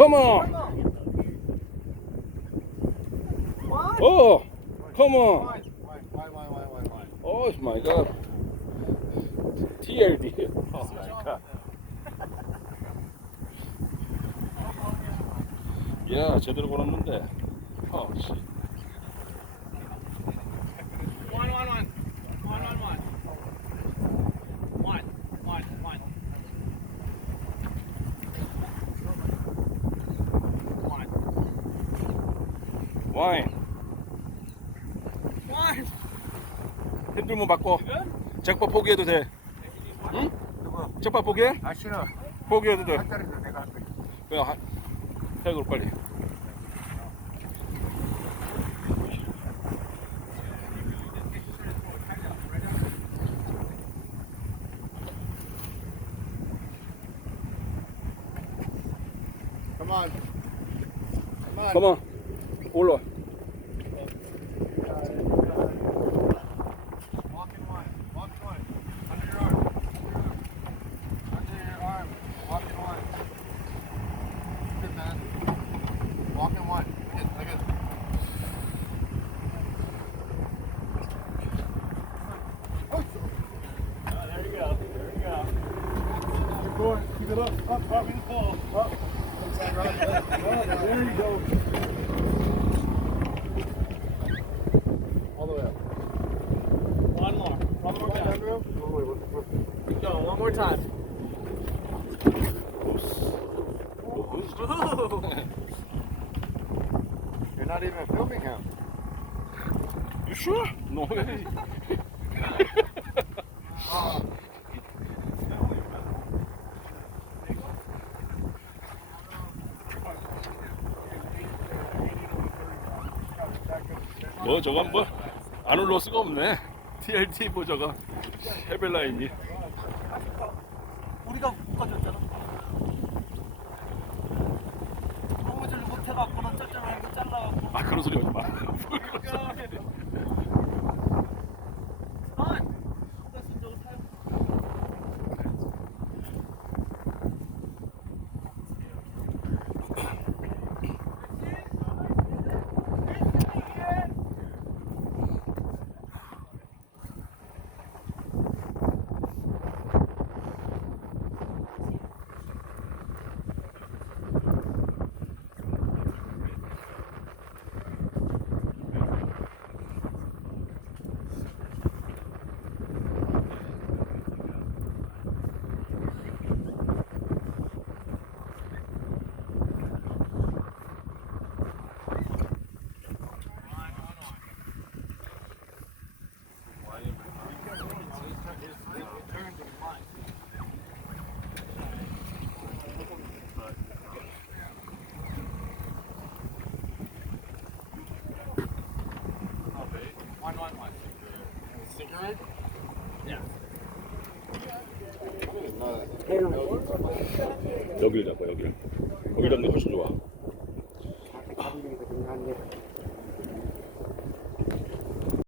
Come on. Oh, come on. Why? Oh my God. TLD. Oh my God. 야, 제대로 걸었는데. 어, 씨. 와인. 핸들만 바꿔. 잭팟 포기해도 돼. 응? 잭팟 포기해? 아 싫어. 포기해도 돼. 한 달인데 내가 할게. 그냥 해 그럼 빨리. Come on. 가만. 올라와. Walk in one. Under your arm. Under your arm. Walk in one. Good man. Walk in one. Like it. There you go. Keep going. Keep it up. Up in the pole. Up. There you go. All the way up. One more time. No, one more time. You're not even filming him. You sure? No way. 뭐 저건 뭐 안 올라올 수가 없네. TLT 뭐 저거 헤벨라인이. 우리가 못 가져왔잖아. 고무줄 못 해갖고는 쩔쩔하게 이거 잘라갖고. 아 그런 소리 하지 마. One. Cigarette? Yeah. 여기를 잡아 여기를. 거기 잡는 게 훨씬 좋아.